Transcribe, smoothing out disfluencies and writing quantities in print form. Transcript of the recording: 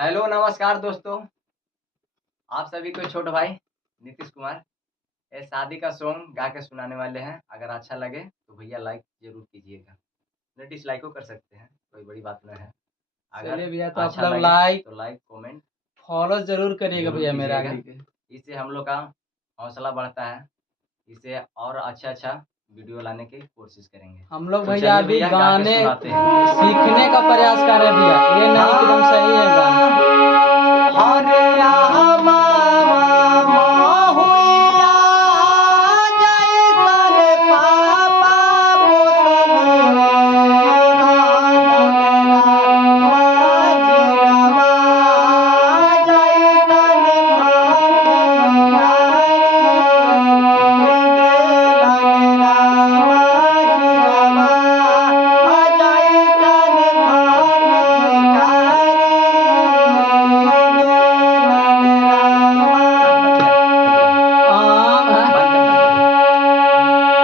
हेलो नमस्कार दोस्तों, आप सभी को छोटे भाई नीतीश कुमार ये शादी का सॉन्ग गा के सुनाने वाले हैं। अगर अच्छा लगे तो भैया लाइक ज़रूर कीजिएगा, नहीं डिसलाइक कर सकते हैं, कोई बड़ी बात नहीं है। अगर चलिए भैया, तो आप अच्छा लोग लगे लाइक तो लाइक कमेंट फॉलो जरूर करिएगा ज़रूर भैया मेरा कीजिएगा। आगे के। इससे हम लोग का हौसला बढ़ता है, इससे और अच्छा वीडियो लाने की कोशिश करेंगे। हम लोग तो भैया चलिए अभी भैया गा के गाने सुनाते हैं। सीखने का प्रयास कर रहे हैं भैया, ये नहीं कि